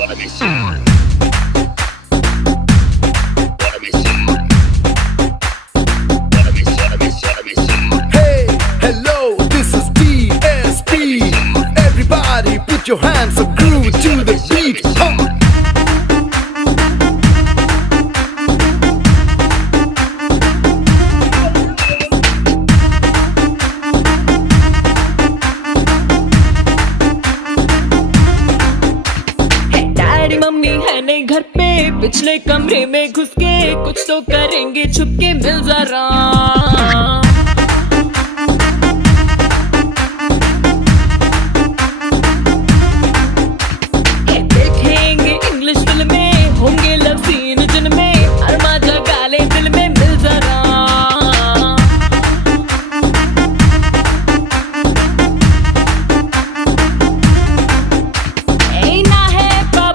Hey, hello, this is DSP. Everybody put your hands up, groove to the beat. Daddy mummy है नहीं घर पे, पिछले कमरे में घुस के कुछ तो करेंगे छुपके, मिल जरा।